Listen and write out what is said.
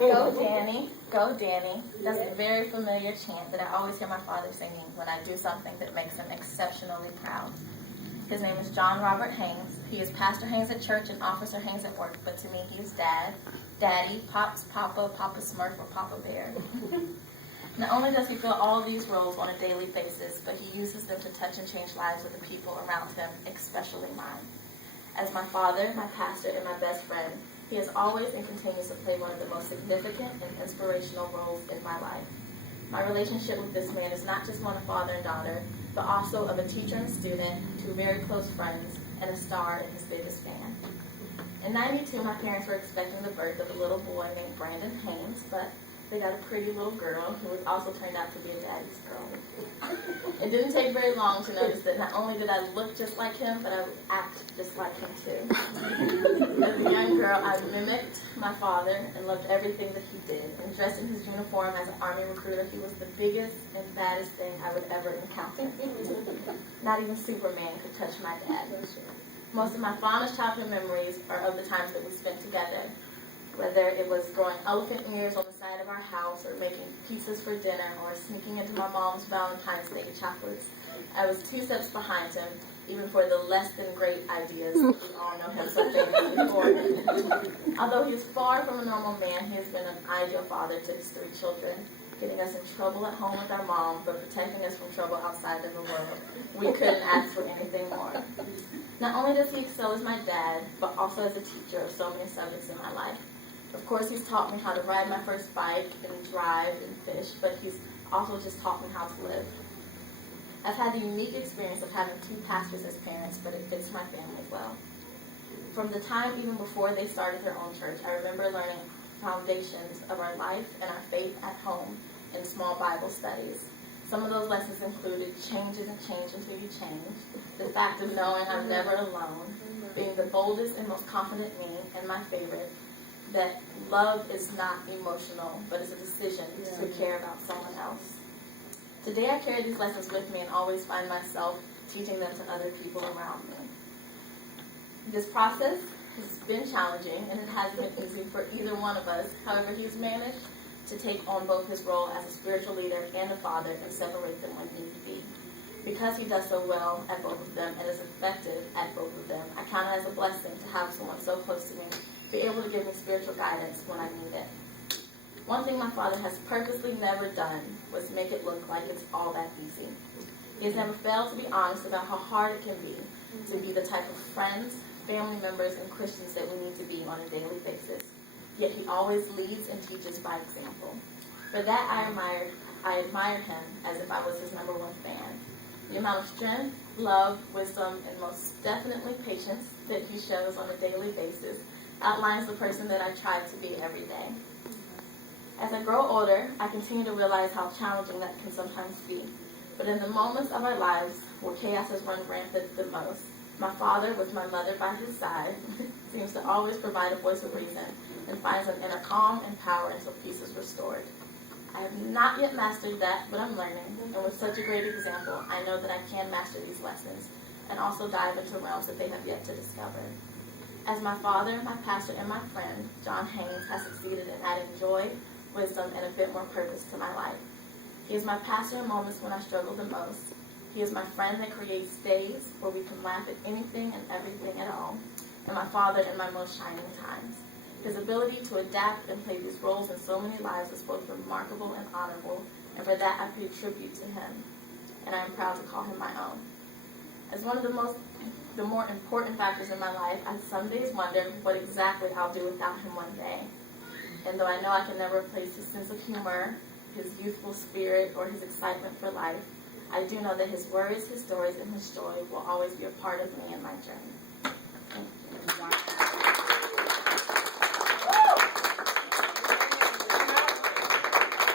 Go Danny, go Danny. That's a very familiar chant that I always hear my father singing when I do something that makes him exceptionally proud. His name is John Robert Haynes. He is Pastor Haynes at church and Officer Haynes at work, but to me he is Dad, Daddy, Pops, Papa, Papa Smurf, or Papa Bear. Not only does he fill all these roles on a daily basis, but he uses them to touch and change lives of the people around him, especially mine. As my father, my pastor, and my best friend, he has always and continues to play one of the most significant and inspirational roles in my life. My relationship with this man is not just one of father and daughter, but also of a teacher and student, two very close friends, and a star and his biggest fan. In '92, my parents were expecting the birth of a little boy named Brandon Haynes, but they got a pretty little girl who was also turned out to be a daddy's girl. It didn't take very long to notice that not only did I look just like him, but I would act just like him too. As a young girl, I mimicked my father and loved everything that he did. And dressed in his uniform as an Army recruiter, he was the biggest and baddest thing I would ever encounter. Not even Superman could touch my dad. Most of my fondest childhood memories are of the times that we spent together. Whether it was growing elephant ears on the side of our house, or making pizzas for dinner, or sneaking into my mom's Valentine's Day chocolates, I was 2 steps behind him, even for the less than great ideas we all know him so famously for. Although he is far from a normal man, he has been an ideal father to his 3 children, getting us in trouble at home with our mom, but protecting us from trouble outside in the world. We couldn't ask for anything more. Not only does he excel as my dad, but also as a teacher of so many subjects in my life. Of course, he's taught me how to ride my first bike and drive and fish, but he's also just taught me how to live. I've had the unique experience of having 2 pastors as parents, but it fits my family well. From the time even before they started their own church, I remember learning foundations of our life and our faith at home in small Bible studies. Some of those lessons included change isn't change until you change, the fact of knowing I'm never alone, being the boldest and most confident me, and my favorite, that love is not emotional, but is a decision to care about someone else. Today I carry these lessons with me and always find myself teaching them to other people around me. This process has been challenging, and it hasn't been easy for either one of us. However, he's managed to take on both his role as a spiritual leader and a father and separate them when need be. Because he does so well at both of them and is effective at both of them, I count it as a blessing to have someone so close to me be able to give me spiritual guidance when I need it. One thing my father has purposely never done was make it look like it's all that easy. He has never failed to be honest about how hard it can be to be the type of friends, family members, and Christians that we need to be on a daily basis. Yet he always leads and teaches by example. For that I admire him as if I was his #1 fan. The amount of strength, love, wisdom, and most definitely patience that he shows on a daily basis outlines the person that I try to be every day. As I grow older, I continue to realize how challenging that can sometimes be. But in the moments of our lives where chaos has run rampant the most, my father, with my mother by his side, seems to always provide a voice of reason and finds an inner calm and power until peace is restored. I have not yet mastered that, but I'm learning, and with such a great example, I know that I can master these lessons and also dive into realms that they have yet to discover. As my father, my pastor, and my friend, John Haynes, has succeeded in adding joy, wisdom, and a bit more purpose to my life. He is my pastor in moments when I struggle the most. He is my friend that creates days where we can laugh at anything and everything at all, and my father in my most shining times. His ability to adapt and play these roles in so many lives is both remarkable and honorable, and for that I pay tribute to him, and I am proud to call him my own. As one of the more important factors in my life, I some days wonder what exactly I'll do without him one day. And though I know I can never replace his sense of humor, his youthful spirit, or his excitement for life, I do know that his words, his stories, and his joy will always be a part of me and my journey. Thank you.